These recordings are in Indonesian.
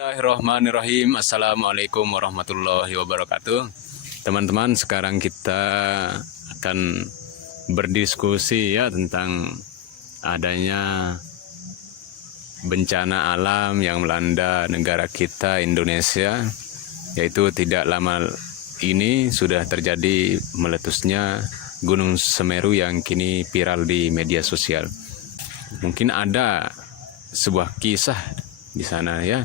Bismillahirrahmanirrahim. Assalamualaikum warahmatullahi wabarakatuh. Teman-teman, sekarang kita akan berdiskusi ya tentang adanya bencana alam yang melanda negara kita Indonesia, yaitu tidak lama ini sudah terjadi meletusnya Gunung Semeru yang kini viral di media sosial. Mungkin ada sebuah kisah di sana ya.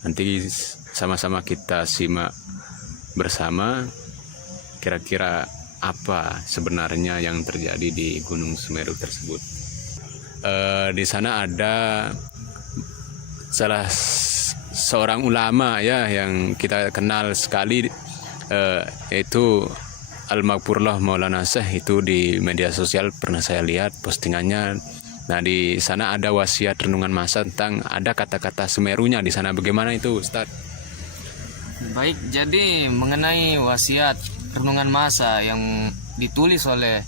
Nanti sama-sama kita simak bersama kira-kira apa sebenarnya yang terjadi di Gunung Semeru tersebut. Di sana ada salah seorang ulama ya yang kita kenal sekali, yaitu Al-Maghfurullah Maulana Syekh. Itu di media sosial pernah saya lihat postingannya. Nah, di sana ada wasiat renungan masa tentang ada kata-kata Semerunya di sana. Bagaimana itu, Ustadz? Baik, jadi mengenai wasiat renungan masa yang ditulis oleh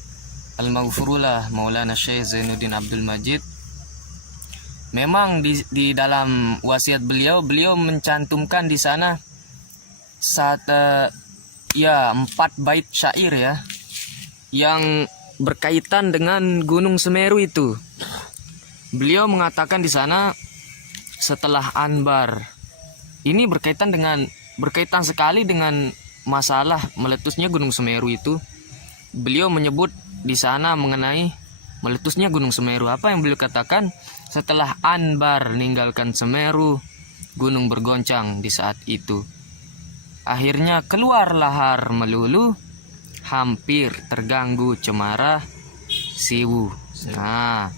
Al-Maghfurullah Maulana Syekh Zainuddin Abdul Majid, memang di dalam wasiat beliau mencantumkan di sana empat bait syair ya yang berkaitan dengan Gunung Semeru itu. Beliau mengatakan di sana, setelah Anbar, ini berkaitan sekali dengan masalah meletusnya Gunung Semeru itu. Beliau menyebut di sana mengenai meletusnya Gunung Semeru. Apa yang beliau katakan? Setelah Anbar meninggalkan Semeru, gunung bergoncang di saat itu. Akhirnya keluar lahar melulu, hampir terganggu cemara Siwu. Nah,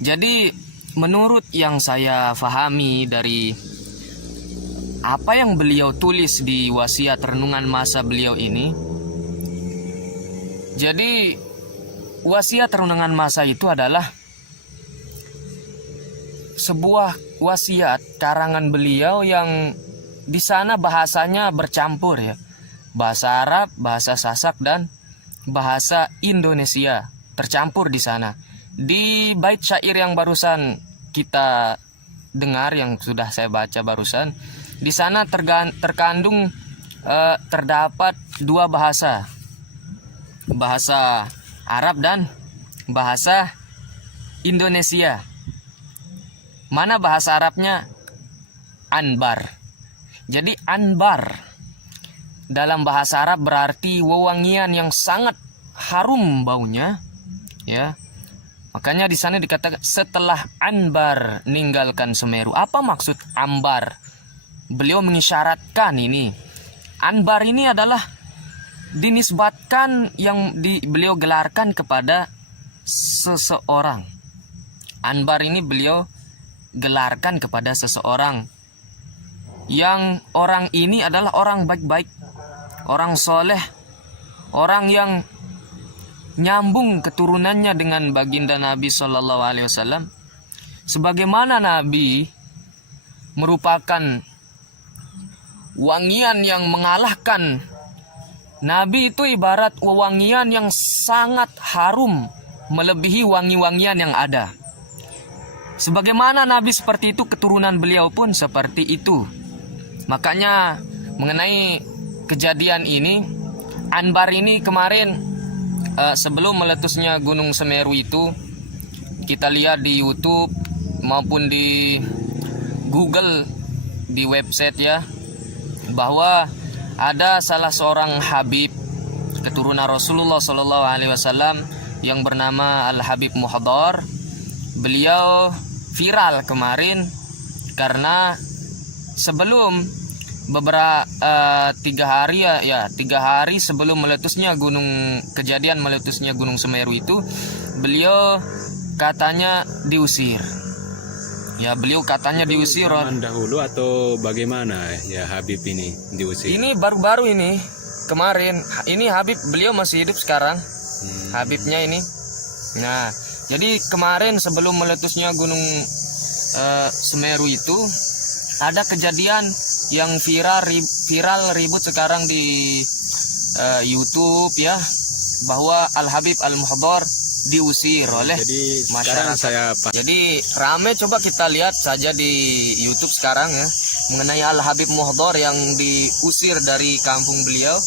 jadi menurut yang saya fahami dari apa yang beliau tulis di wasiat renungan masa beliau ini, jadi wasiat renungan masa itu adalah sebuah wasiat karangan beliau yang di sana bahasanya bercampur ya. Bahasa Arab, bahasa Sasak, dan bahasa Indonesia tercampur di sana. Di bait syair yang barusan kita dengar, yang sudah saya baca barusan, di sana terkandung terdapat dua bahasa, bahasa Arab dan bahasa Indonesia. Mana bahasa Arabnya? Anbar. Jadi Anbar dalam bahasa Arab berarti wewangian yang sangat harum baunya, ya. Makanya di sana dikatakan setelah Anbar ninggalkan Semeru. Apa maksud Ambar? Beliau mengisyaratkan ini. Anbar ini adalah dinisbatkan yang beliau gelarkan kepada seseorang. Anbar ini beliau gelarkan kepada seseorang yang orang ini adalah orang baik-baik, orang soleh, orang yang nyambung keturunannya dengan baginda Nabi Shallallahu Alaihi Wasallam. Sebagaimana Nabi merupakan wangian yang mengalahkan, Nabi itu ibarat wewangian yang sangat harum, melebihi wangi-wangian yang ada. Sebagaimana Nabi seperti itu, keturunan beliau pun seperti itu. Makanya mengenai kejadian ini, Anbar ini kemarin, sebelum meletusnya Gunung Semeru itu, kita lihat di YouTube maupun di Google, di website ya, bahwa ada salah seorang Habib keturunan Rasulullah Shallallahu Alaihi Wasallam yang bernama Al Habib Muhdar. Beliau viral kemarin karena sebelum beberapa 3 hari sebelum kejadian meletusnya Gunung Semeru itu, beliau katanya diusir. Ya, beliau katanya diusir. Zaman dahulu atau bagaimana ya Habib ini diusir? Ini baru-baru ini, kemarin. Ini Habib, beliau masih hidup sekarang. Habibnya ini. Nah, jadi kemarin sebelum meletusnya Gunung Semeru itu, ada kejadian yang viral ribut sekarang di YouTube ya, bahwa Al Habib Al Muhdar diusir oleh Jadi sekarang masyarakat. Jadi rame, coba kita lihat saja di YouTube sekarang ya, mengenai Al Habib Muhdhar yang diusir dari kampung beliau.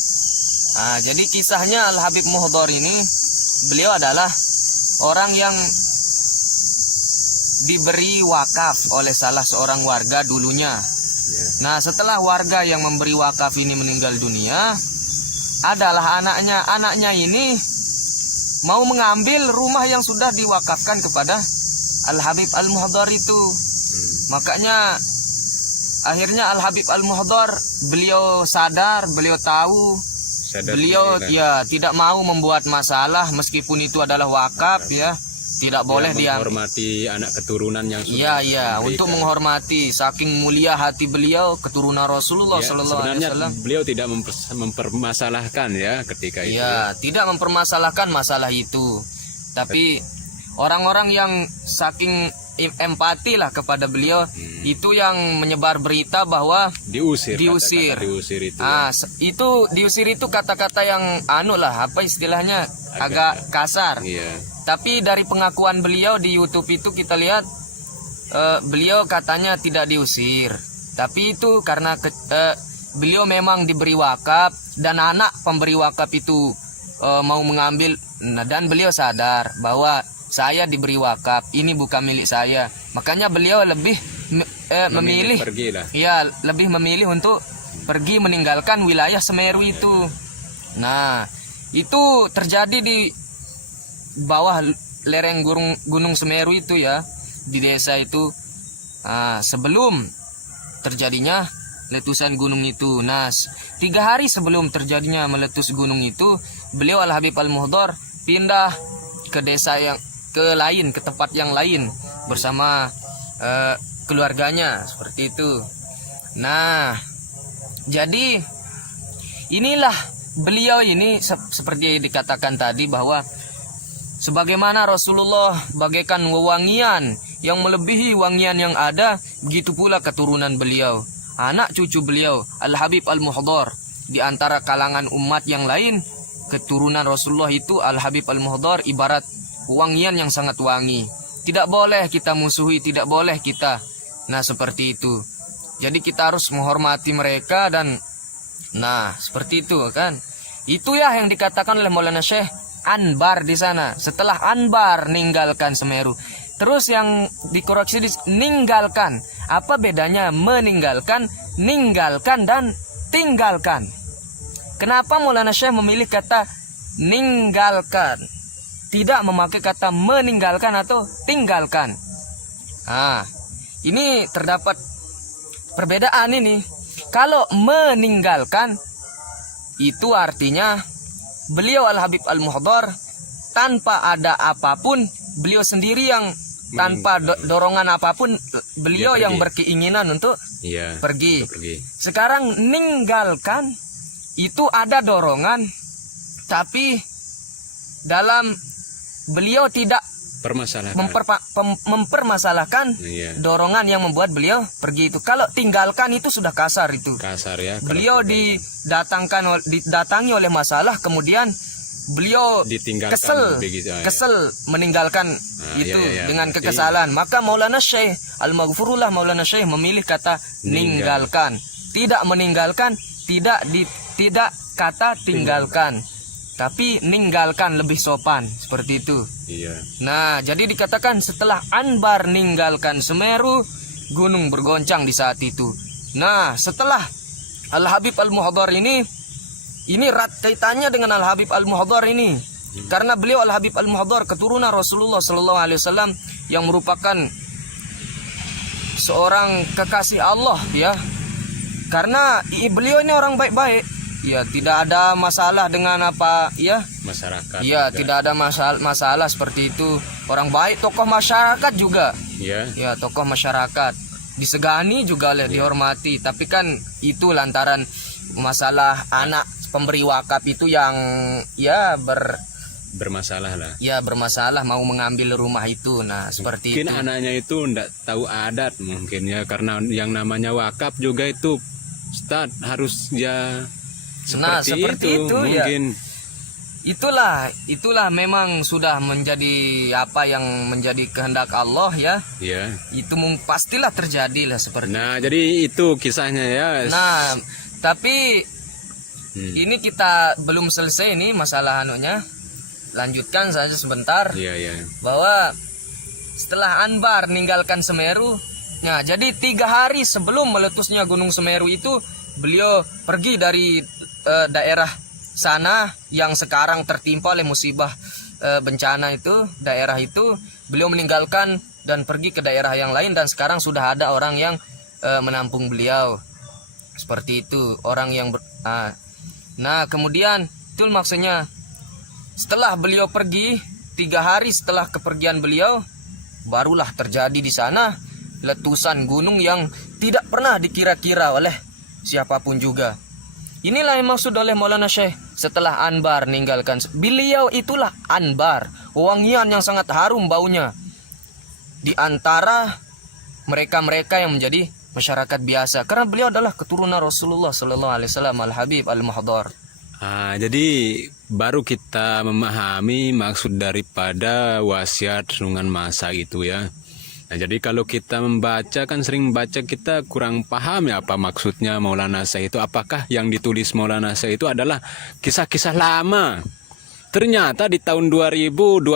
Nah, jadi kisahnya Al Habib Muhdhar ini, beliau adalah orang yang diberi wakaf oleh salah seorang warga dulunya. Nah, setelah warga yang memberi wakaf ini meninggal dunia, adalah anaknya ini mau mengambil rumah yang sudah diwakafkan kepada Al Habib Al Muhdhar itu. Makanya akhirnya Al Habib Al Muhdhar beliau sadar, beliau tahu, beliau ya tidak mau membuat masalah meskipun itu adalah wakaf ya. Tidak boleh dia menghormati anak keturunan yang sudah untuk menghormati, saking mulia hati beliau, keturunan Rasulullah sallallahu alaihi wasallam. Beliau tidak mempermasalahkan ya ketika itu. Ya, tidak mempermasalahkan masalah itu. Tapi orang-orang yang saking empati lah kepada beliau itu yang menyebar berita bahwa diusir itu. Itu diusir itu kata-kata yang apa istilahnya agak kasar. Iya. Tapi dari pengakuan beliau di YouTube itu kita lihat beliau katanya tidak diusir. Tapi itu karena beliau memang diberi wakaf dan anak pemberi wakaf itu mau mengambil. Nah, dan beliau sadar bahwa saya diberi wakaf, ini bukan milik saya. Makanya beliau lebih memilih lebih memilih untuk pergi meninggalkan wilayah Semeru itu. Nah, itu terjadi di bawah lereng gunung Semeru itu ya, di desa itu sebelum terjadinya letusan gunung itu. Nah, 3 hari sebelum terjadinya meletus gunung itu, beliau Al Habib Al Muhdhar pindah ke desa ke tempat yang lain bersama keluarganya seperti itu. Nah, jadi inilah beliau ini seperti yang dikatakan tadi bahwa sebagaimana Rasulullah bagaikan wewangian yang melebihi wangian yang ada, begitu pula keturunan beliau, anak cucu beliau Al Habib Al Muhdhar. Di antara kalangan umat yang lain, keturunan Rasulullah itu Al Habib Al Muhdhar ibarat wangian yang sangat wangi. Tidak boleh kita musuhi, tidak boleh kita. Nah, seperti itu. Jadi kita harus menghormati mereka dan seperti itu kan. Itu ya yang dikatakan oleh Maulana Syekh Anbar di sana. Setelah Anbar ninggalkan Semeru. Terus yang dikoreksi ninggalkan. Apa bedanya meninggalkan, ninggalkan dan tinggalkan? Kenapa Maulana Syekh memilih kata ninggalkan, tidak memakai kata meninggalkan atau tinggalkan? Ini terdapat perbedaan ini. Kalau meninggalkan itu artinya beliau Al Habib Al Muhdhar tanpa ada apapun, beliau sendiri yang tanpa dorongan apapun, beliau yang berkeinginan untuk pergi. Sekarang ninggalkan itu ada dorongan, tapi dalam beliau tidak mempermasalahkan dorongan yang membuat beliau pergi itu. Kalau tinggalkan itu sudah kasar itu. Kasar ya. Beliau didatangi oleh masalah, kemudian beliau kesel meninggalkan itu dengan kekesalan. Maka Maulana Syekh Al-Maghfurullah Maulana Syekh memilih kata ninggalkan, tidak meninggalkan, tidak kata tinggalkan. Tapi ninggalkan lebih sopan seperti itu. Nah, jadi dikatakan setelah Anbar ninggalkan Semeru, gunung bergoncang di saat itu. Nah, setelah Al Habib Al Muhdhar ini erat kaitannya dengan Al Habib Al Muhdhar ini. Karena beliau Al Habib Al Muhdhar keturunan Rasulullah sallallahu alaihi wasallam yang merupakan seorang kekasih Allah ya. Karena beliau ini orang baik-baik. Ya, tidak ada masalah dengan masyarakat. Ya, tidak ada masalah seperti itu. Orang baik, tokoh masyarakat juga. Ya, tokoh masyarakat. Disegani juga dihormati. Tapi kan itu lantaran masalah anak pemberi wakaf itu yang bermasalah lah. Ya, bermasalah mau mengambil rumah itu. Nah, seperti mungkin itu. Mungkin anaknya itu enggak tahu adat mungkin ya, karena yang namanya wakaf juga itu Ustaz harus seperti itu mungkin. itulah memang sudah menjadi apa yang menjadi kehendak Allah ya. Ya. Itu pastilah terjadi lah seperti. Nah, jadi itu kisahnya ya. Nah, tapi ini kita belum selesai nih masalah anunya. Lanjutkan saja sebentar. Iya, iya. Bahwa setelah Anbar meninggalkan Semeru, nah jadi 3 hari sebelum meletusnya Gunung Semeru itu beliau pergi dari daerah sana yang sekarang tertimpa oleh musibah bencana itu, daerah itu beliau meninggalkan dan pergi ke daerah yang lain, dan sekarang sudah ada orang yang menampung beliau. Seperti itu, orang yang nah kemudian itu maksudnya setelah beliau pergi 3 hari setelah kepergian beliau, barulah terjadi di sana letusan gunung yang tidak pernah dikira-kira oleh siapapun juga. Inilah yang maksud oleh Maulana Syekh setelah Anbar meninggalkan. Beliau itulah Anbar, wangian yang sangat harum baunya di antara mereka-mereka yang menjadi masyarakat biasa, karena beliau adalah keturunan Rasulullah Sallallahu Alaihi Wasallam Al-Habib Al-Muhdar. Jadi baru kita memahami maksud daripada wasiat renungan masa itu ya. Nah, jadi kalau kita membaca, kan sering baca, kita kurang paham ya apa maksudnya Maulana Syekh itu. Apakah yang ditulis Maulana Syekh itu adalah kisah-kisah lama? Ternyata di tahun 2021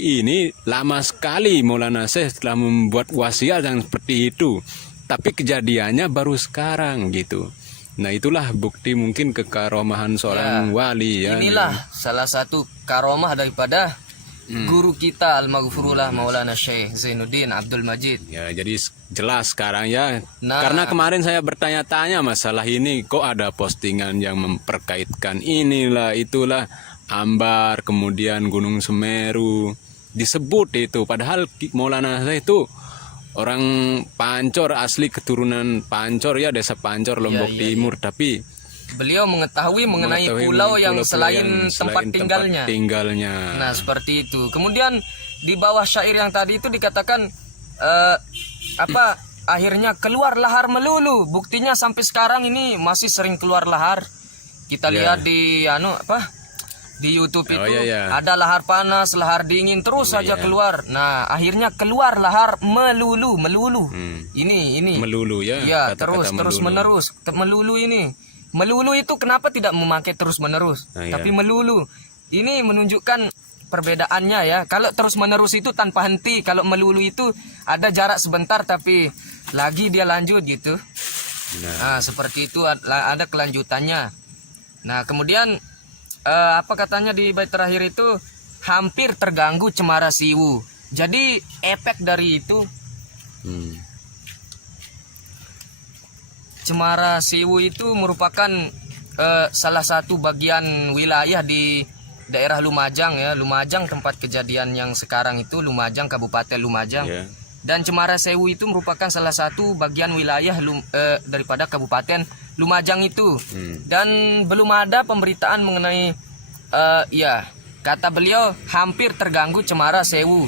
ini lama sekali Maulana Syekh telah membuat wasiat yang seperti itu. Tapi kejadiannya baru sekarang gitu. Nah, itulah bukti mungkin kekaromahan seorang wali ya. Inilah salah satu karomah daripada guru kita Al-Maghfurullah Maulana Syekh Zainuddin Abdul Majid. Ya, jadi jelas sekarang ya. Nah, karena kemarin saya bertanya-tanya masalah ini, kok ada postingan yang memperkaitkan inilah itulah Anbar, kemudian Gunung Semeru disebut itu, padahal Maulana Syekh itu orang Pancor, asli keturunan Pancor ya, desa Pancor Lombok Timur, tapi beliau mengetahui mengenai pulau yang selain tempat tinggalnya. Nah, seperti itu. Kemudian di bawah syair yang tadi itu dikatakan akhirnya keluar lahar melulu. Buktinya sampai sekarang ini masih sering keluar lahar. Kita lihat di di YouTube itu ada lahar panas, lahar dingin, terus saja keluar. Nah, akhirnya keluar lahar melulu. Ini melulu ya. Ya, terus menerus melulu ini. Melulu itu kenapa tidak memakai terus menerus, tapi melulu. Ini menunjukkan perbedaannya ya. Kalau terus menerus itu tanpa henti, kalau melulu itu ada jarak sebentar tapi lagi dia lanjut gitu. Nah, seperti itu ada kelanjutannya. Nah, kemudian apa katanya di bait terakhir itu, hampir terganggu cemara siwu. Jadi efek dari itu Cemara Siwu itu merupakan salah satu bagian wilayah di daerah Lumajang ya. Lumajang tempat kejadian yang sekarang itu, Lumajang, Kabupaten Lumajang. Dan Cemara Siwu itu merupakan salah satu bagian wilayah daripada Kabupaten Lumajang itu. Dan belum ada pemberitaan mengenai kata beliau hampir terganggu Cemara Siwu.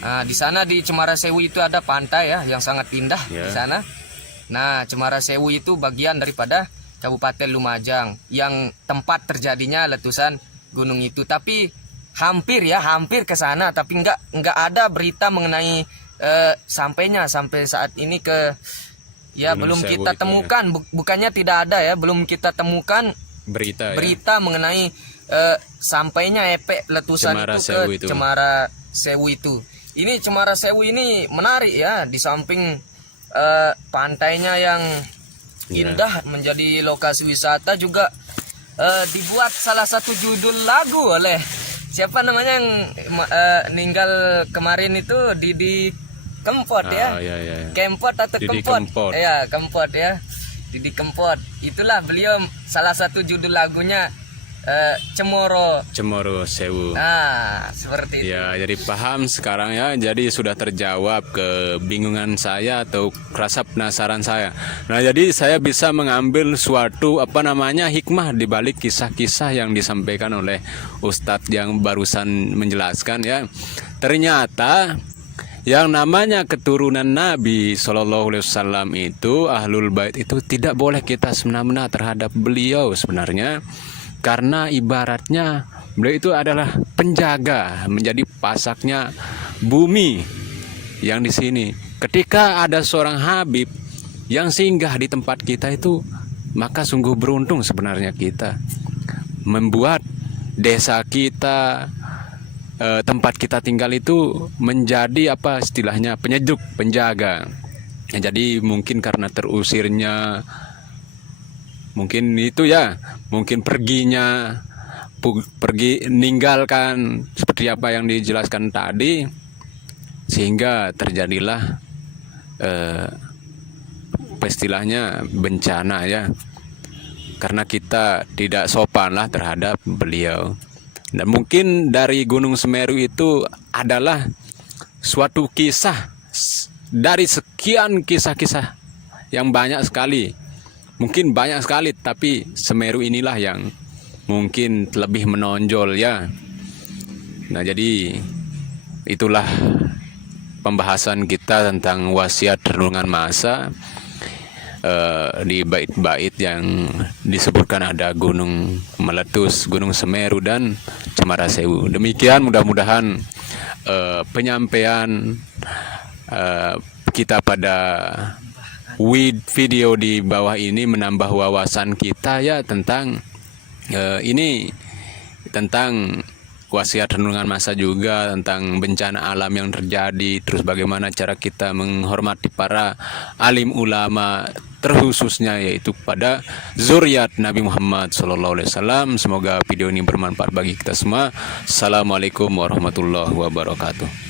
Nah, di sana di Cemara Siwu itu ada pantai ya yang sangat indah di sana. Nah, Cemara Siwu itu bagian daripada Kabupaten Lumajang yang tempat terjadinya letusan gunung itu. Tapi hampir ke sana, tapi nggak ada berita mengenai sampai saat ini ke gunung belum kita temukan. Bukannya tidak ada ya, belum kita temukan berita mengenai sampainya efek letusan itu ke Cemara Siwu itu. Ini Cemara Siwu ini menarik ya, di samping pantainya yang indah menjadi lokasi wisata juga dibuat salah satu judul lagu oleh siapa namanya yang meninggal kemarin itu, Didi Kempot Kempot atau Didi Kempot ya, Kempot ya, Didi Kempot. Itulah beliau salah satu judul lagunya Cemoro Sewu. Nah, seperti itu. Ya, jadi paham sekarang ya. Jadi sudah terjawab kebingungan saya atau rasa penasaran saya. Nah, jadi saya bisa mengambil suatu hikmah di balik kisah-kisah yang disampaikan oleh Ustadz yang barusan menjelaskan ya. Ternyata yang namanya keturunan Nabi Shallallahu Alaihi Wasallam itu, Ahlul Bait itu tidak boleh kita semena-mena terhadap beliau sebenarnya. Karena ibaratnya Beliau itu adalah penjaga, menjadi pasaknya bumi yang di sini. Ketika ada seorang Habib yang singgah di tempat kita itu, maka sungguh beruntung sebenarnya kita, membuat desa kita, tempat kita tinggal itu menjadi apa istilahnya, penyejuk, penjaga. Ya, jadi mungkin karena terusirnya, mungkin itu ya, mungkin pergi meninggalkan seperti apa yang dijelaskan tadi, sehingga terjadilah istilahnya bencana ya, karena kita tidak sopan lah terhadap beliau. Dan mungkin dari Gunung Semeru itu adalah suatu kisah dari sekian kisah-kisah yang banyak sekali, mungkin banyak sekali, tapi Semeru inilah yang mungkin lebih menonjol ya. Nah, jadi itulah pembahasan kita tentang wasiat renungan masa. Di bait-bait yang disebutkan ada gunung meletus, Gunung Semeru dan Cemara Sewu. Demikian, mudah-mudahan penyampaian kita pada video di bawah ini menambah wawasan kita ya tentang ini, tentang wasiat renungan masa juga, tentang bencana alam yang terjadi, terus bagaimana cara kita menghormati para alim ulama, terkhususnya yaitu pada zuriat Nabi Muhammad SAW. Semoga video ini bermanfaat bagi kita semua. Assalamualaikum warahmatullahi wabarakatuh.